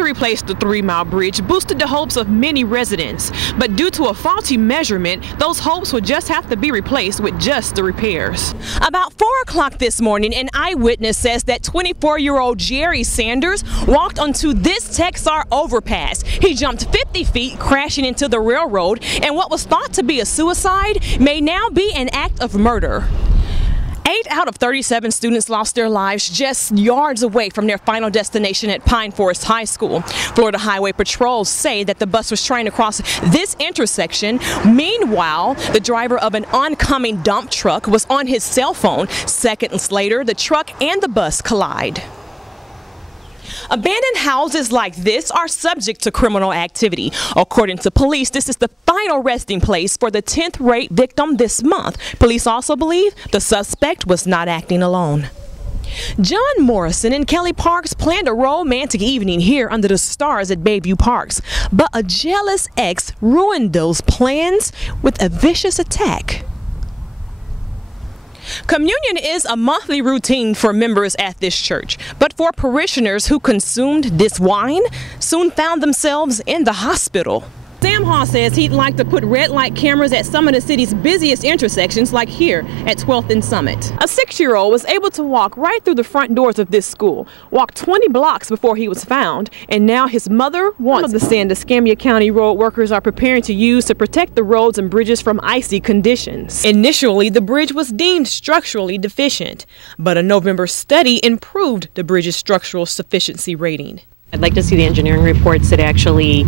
to replace the 3-mile bridge boosted the hopes of many residents. But due to a faulty measurement, those hopes would just have to be replaced with just the repairs. About 4 o'clock this morning, an eyewitness says that 24-year-old Jerry Sanders walked onto this Texar overpass. He jumped 50 feet, crashing into the railroad, and what was thought to be a suicide may now be an act of murder. 8 out of 37 students lost their lives just yards away from their final destination at Pine Forest High School. Florida Highway Patrols say that the bus was trying to cross this intersection. Meanwhile, the driver of an oncoming dump truck was on his cell phone. Seconds later, the truck and the bus collide. Abandoned houses like this are subject to criminal activity. According to police, this is the final resting place for the 10th rape victim this month. Police also believe the suspect was not acting alone. John Morrison and Kelly Parks planned a romantic evening here under the stars at Bayview Parks, but a jealous ex ruined those plans with a vicious attack. Communion is a monthly routine for members at this church, but for parishioners who consumed this wine soon found themselves in the hospital. Sam Hall says he'd like to put red light cameras at some of the city's busiest intersections, like here at 12th and Summit. A 6-year-old was able to walk right through the front doors of this school, walk 20 blocks before he was found, and now his mother wants the sand Escambia County road workers are preparing to use to protect the roads and bridges from icy conditions. Initially, the bridge was deemed structurally deficient, but a November study improved the bridge's structural sufficiency rating. I'd like to see the engineering reports that actually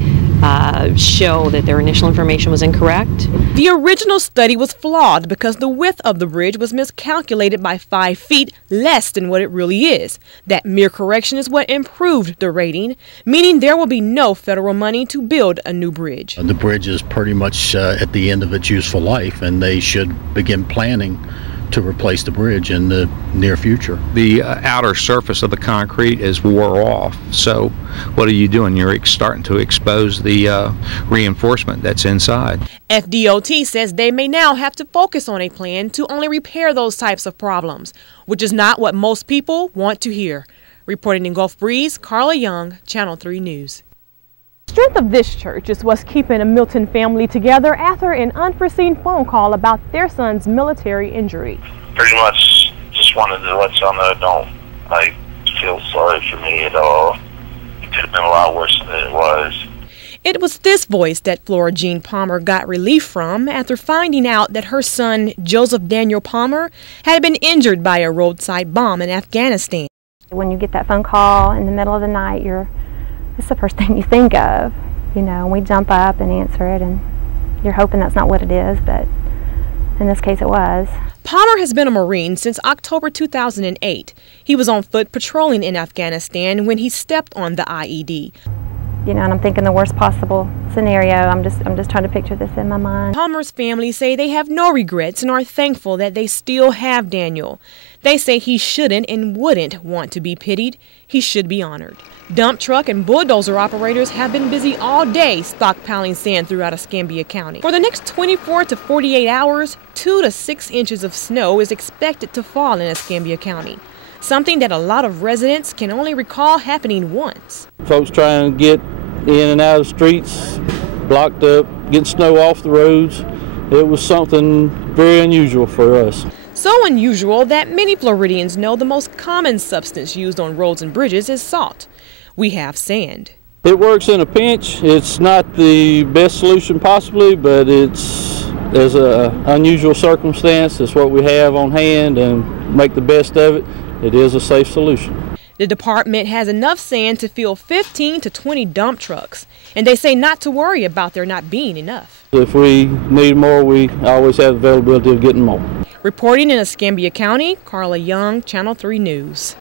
show that their initial information was incorrect. The original study was flawed because the width of the bridge was miscalculated by 5 feet less than what it really is. That mere correction is what improved the rating, meaning there will be no federal money to build a new bridge. The bridge is pretty much at the end of its useful life, and they should begin planning to replace the bridge in the near future. The outer surface of the concrete is wore off, so what are you doing? You're starting to expose the reinforcement that's inside. FDOT says they may now have to focus on a plan to only repair those types of problems, which is not what most people want to hear. Reporting in Gulf Breeze, Carla Young, Channel 3 News. The strength of this church is what's keeping a Milton family together after an unforeseen phone call about their son's military injury. Pretty much just wanted to let y'all know, don't feel sorry for me at all. It could have been a lot worse than it was. It was this voice that Flora Jean Palmer got relief from after finding out that her son, Joseph Daniel Palmer, had been injured by a roadside bomb in Afghanistan. When you get that phone call in the middle of the night, it's the first thing you think of, and we jump up and answer it, and you're hoping that's not what it is, but in this case it was. Palmer has been a Marine since October 2008. He was on foot patrolling in Afghanistan when he stepped on the IED. And I'm thinking the worst possible scenario. I'm just trying to picture this in my mind. Palmer's family say they have no regrets and are thankful that they still have Daniel. They say he shouldn't and wouldn't want to be pitied. He should be honored. Dump truck and bulldozer operators have been busy all day stockpiling sand throughout Escambia County. For the next 24 to 48 hours, 2 to 6 inches of snow is expected to fall in Escambia County, something that a lot of residents can only recall happening once. Folks trying to get in and out of the streets, blocked up, getting snow off the roads. It was something very unusual for us. So unusual that many Floridians know the most common substance used on roads and bridges is salt. We have sand. It works in a pinch. It's not the best solution possibly, but as an unusual circumstance, it's what we have on hand and make the best of it. It is a safe solution. The department has enough sand to fill 15 to 20 dump trucks, and they say not to worry about there not being enough. If we need more, we always have availability of getting more. Reporting in Escambia County, Carla Young, Channel 3 News.